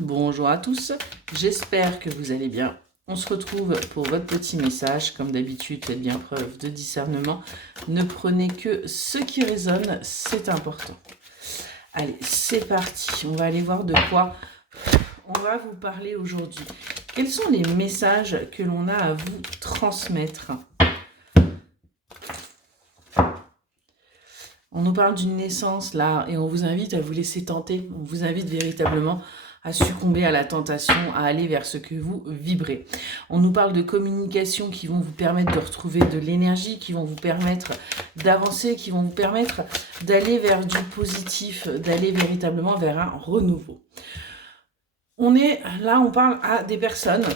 Bonjour à tous, j'espère que vous allez bien. On se retrouve pour votre petit message. Comme d'habitude, faites bien preuve de discernement. Ne prenez que ce qui résonne, c'est important. Allez, c'est parti. On va aller voir de quoi on va vous parler aujourd'hui. Quels sont les messages que l'on a à vous transmettre ? On nous parle d'une naissance là et on vous invite à vous laisser tenter. On vous invite véritablement à succomber à la tentation, à aller vers ce que vous vibrez. On nous parle de communication qui vont vous permettre de retrouver de l'énergie, qui vont vous permettre d'avancer, qui vont vous permettre d'aller vers du positif, d'aller véritablement vers un renouveau. On parle à des personnes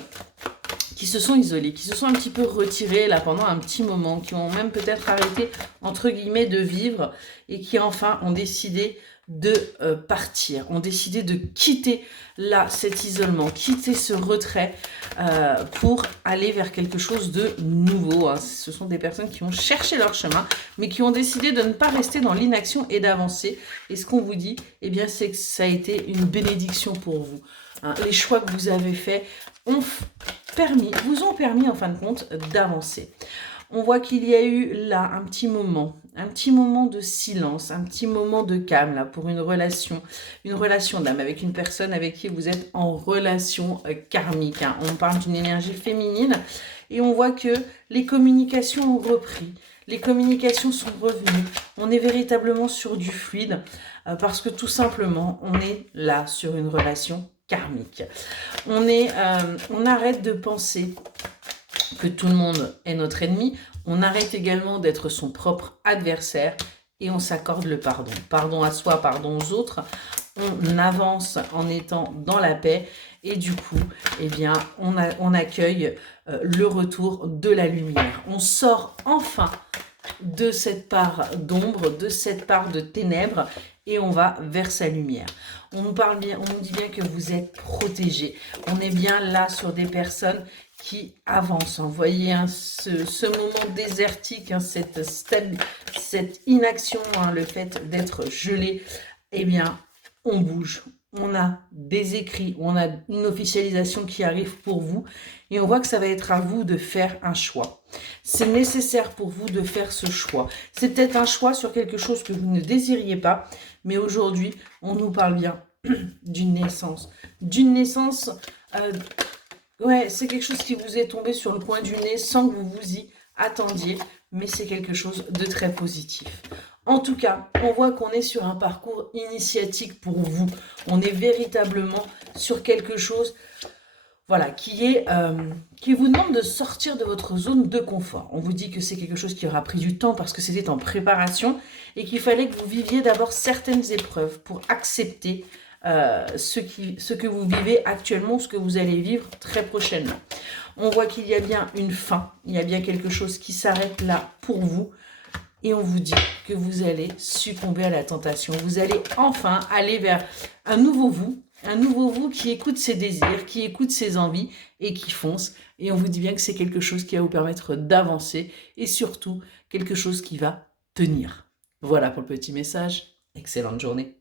qui se sont isolés, qui se sont un petit peu retirés là pendant un petit moment, qui ont même peut-être arrêté entre guillemets de vivre et qui enfin ont décidé de partir, ont décidé de quitter là cet isolement, quitter ce retrait pour aller vers quelque chose de nouveau. Hein. Ce sont des personnes qui ont cherché leur chemin, mais qui ont décidé de ne pas rester dans l'inaction et d'avancer. Et ce qu'on vous dit, eh bien, c'est que ça a été une bénédiction pour vous. Hein. Les choix que vous avez faits vous ont permis en fin de compte d'avancer. On voit qu'il y a eu là un petit moment de silence, un petit moment de calme là pour une relation d'âme avec une personne avec qui vous êtes en relation karmique. Hein. On parle d'une énergie féminine et on voit que les communications ont repris. Les communications sont revenues. On est véritablement sur du fluide parce que tout simplement, on est là sur une relation karmique. On arrête de penser que tout le monde est notre ennemi. On arrête également d'être son propre adversaire et on s'accorde le pardon. Pardon à soi, pardon aux autres. On avance en étant dans la paix et du coup, eh bien, on accueille le retour de la lumière. On sort enfin de cette part d'ombre, de cette part de ténèbres et on va vers sa lumière. On nous dit bien que vous êtes protégés. On est bien là sur des personnes qui avancent. Vous voyez hein, ce moment désertique, hein, cette inaction, hein, le fait d'être gelé, eh bien, on bouge. On a des écrits, on a une officialisation qui arrive pour vous et on voit que ça va être à vous de faire un choix. C'est nécessaire pour vous de faire ce choix. C'est peut-être un choix sur quelque chose que vous ne désiriez pas, mais aujourd'hui, on nous parle bien d'une naissance. D'une naissance, c'est quelque chose qui vous est tombé sur le coin du nez sans que vous vous y attendiez, mais c'est quelque chose de très positif. En tout cas, on voit qu'on est sur un parcours initiatique pour vous. On est véritablement sur quelque chose qui vous demande de sortir de votre zone de confort. On vous dit que c'est quelque chose qui aura pris du temps parce que c'était en préparation et qu'il fallait que vous viviez d'abord certaines épreuves pour accepter ce que vous vivez actuellement, ce que vous allez vivre très prochainement. On voit qu'il y a bien une fin, il y a bien quelque chose qui s'arrête là pour vous. Et on vous dit que vous allez succomber à la tentation. Vous allez enfin aller vers un nouveau vous qui écoute ses désirs, qui écoute ses envies et qui fonce. Et on vous dit bien que c'est quelque chose qui va vous permettre d'avancer et surtout quelque chose qui va tenir. Voilà pour le petit message. Excellente journée.